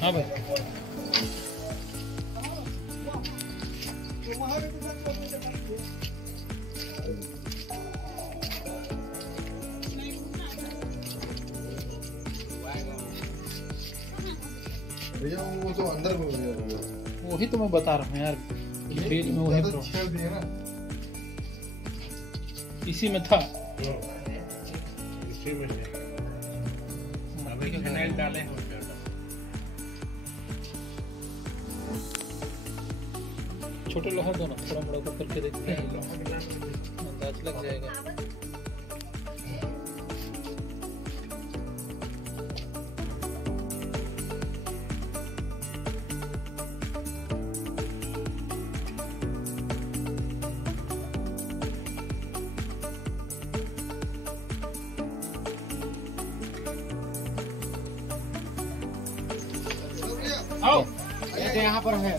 हाँ भाई भैया वो तो अंदर में वही तो मैं बता रहा हूँ यार, बेल में वही तो छेड़ दिए ना, इसी में था। इसी में अभी फिनाइल डाले हैं, छोटे लोहा दो ना, थोड़ा बड़ा को करके देखते हैं, अंदाज लग जाएगा। आओ ऐसे यहाँ पर है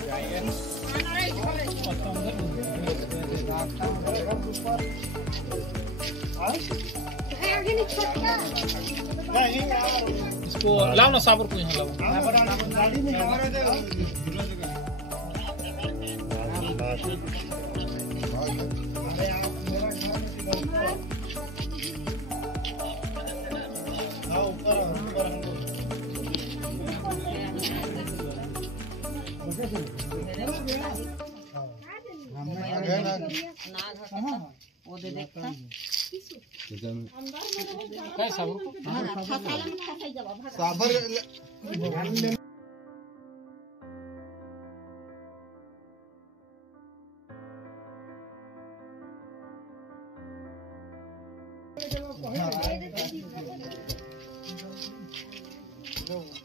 इसको लाओ ना, साबर को यहाँ लाओ। वो दे देखता काय साबर को साबर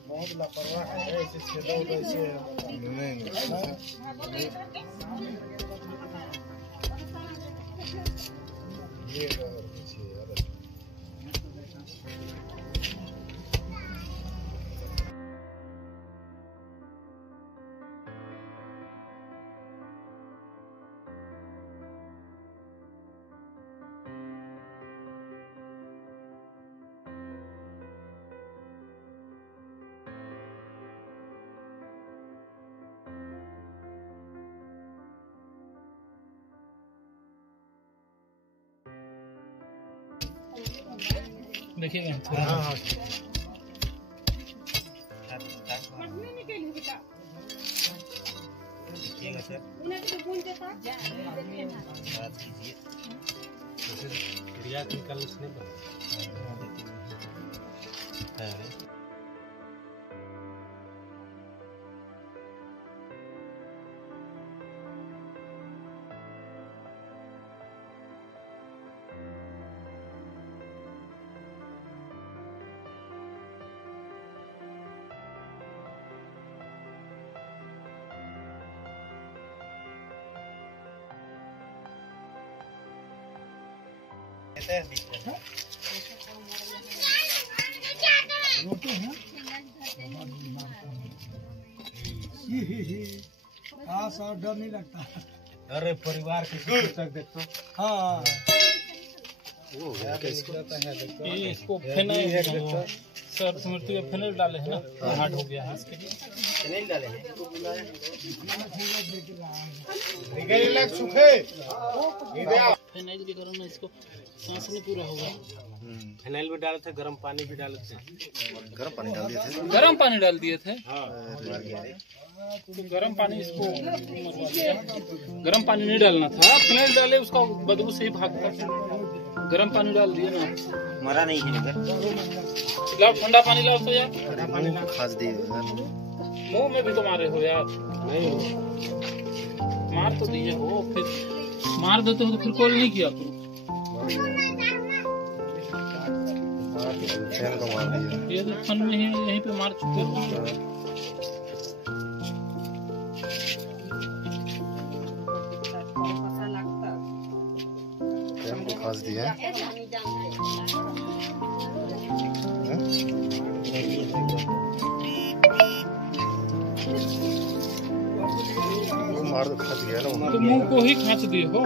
बहुत लापरवाह है, ऐसे छेदा उधर से ये देखिएगा। हाँ हाँ सर, डर नहीं लगता। अरे परिवार के शिक्षक देखो। हाँ ये इसको फिनाइल सर स्मृति में फिनाइल डाले हैं ना, हार्ड हो गया है इसके लिए। फिनाइल डाले हैं सूखे फिनाइल भी गरम ना, इसको सांस नहीं पूरा होगा। फिनाइल भी डाले थे, गर्म पानी भी डाले थे। गर्म पानी डाल दिए थे। गरम पानी डाल दिए थे। हाँ तो गरम पानी इसको मरवा दिया। गरम पानी नहीं डालना था, फिनाइल डाले उसका बदबू से ही भागता। गरम पानी डाल दिए ना, मरा नहीं है इधर। लाओ ठंडा पानी लाओ तो यार, खास दिए मुंह में भी तो मारे हो यार। नहीं मार तो दिए हो, फिर मार देते हो तो फिर कॉल नहीं किया करो। फैन को मार दिया। ये तो फन में ही यहीं पे मार चुके हो। फैन को खास दिया है। वो मार तो खास गया ना, तो मुंह को ही खांच दिए हो।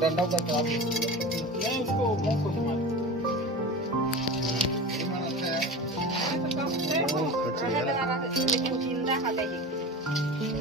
डंडा का खराब नहीं उसको मुंह को मार खच गया ना जिंदा खा जाएगी